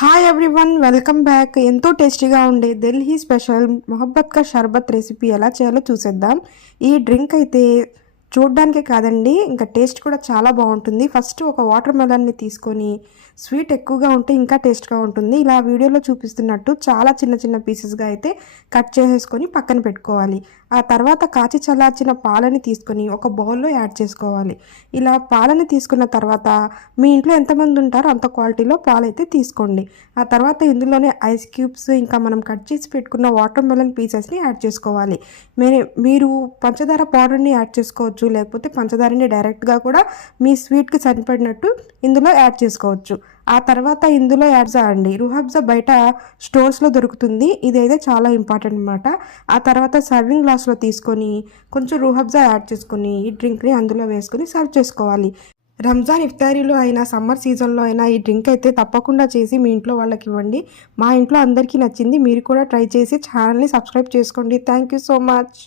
Hi everyone, welcome back. ఎంతో టేస్టీగా ఉండే ఢిల్లీ స్పెషల్ మొహబ్బత్ కా షర్బత్ రెసిపీ ఎలా చేయాలో చూసేద్దాం. ఈ డ్రింక్ అయితే చూడ్డానికే కాదండి, ఇంకా టేస్ట్ కూడా చాలా బాగుంటుంది. ఫస్ట్ ఒక వాటర్ మెలన్ని తీసుకొని, స్వీట్ ఎక్కువగా ఉంటే ఇంకా టేస్ట్గా ఉంటుంది. ఇలా వీడియోలో చూపిస్తున్నట్టు చాలా చిన్న చిన్న పీసెస్గా అయితే కట్ చేసేసుకొని పక్కన పెట్టుకోవాలి. ఆ తర్వాత కాచి చల్లార్చిన పాలని తీసుకొని ఒక బౌల్లో యాడ్ చేసుకోవాలి. ఇలా పాలని తీసుకున్న తర్వాత మీ ఇంట్లో ఎంతమంది ఉంటారో అంత క్వాలిటీలో పాలైతే తీసుకోండి. ఆ తర్వాత ఇందులోనే ఐస్ క్యూబ్స్, ఇంకా మనం కట్ చేసి పెట్టుకున్న వాటర్ మెలన్ పీసెస్ని యాడ్ చేసుకోవాలి. మీరు పంచదార పౌడర్ని యాడ్ చేసుకోవచ్చు, లేకపోతే పంచదారని డైరెక్ట్గా కూడా మీ స్వీట్కి సరిపడినట్టు ఇందులో యాడ్ చేసుకోవచ్చు. ఆ తర్వాత ఇందులో యాడ్ చేయండి రూహబ్జా. బయట స్టోర్స్లో దొరుకుతుంది, ఇదైతే చాలా ఇంపార్టెంట్ అనమాట. ఆ తర్వాత సర్వింగ్ గ్లాస్లో తీసుకొని కొంచెం రూహబ్జా యాడ్ చేసుకొని ఈ డ్రింక్ని అందులో వేసుకొని సర్వ్ చేసుకోవాలి. రంజాన్ ఇఫ్తారీలో అయినా సమ్మర్ సీజన్లో అయినా ఈ డ్రింక్ అయితే తప్పకుండా చేసి మీ ఇంట్లో వాళ్ళకి ఇవ్వండి. మా ఇంట్లో అందరికీ నచ్చింది. మీరు కూడా ట్రై చేసి ఛానల్ని సబ్స్క్రైబ్ చేసుకోండి. Thank you so much.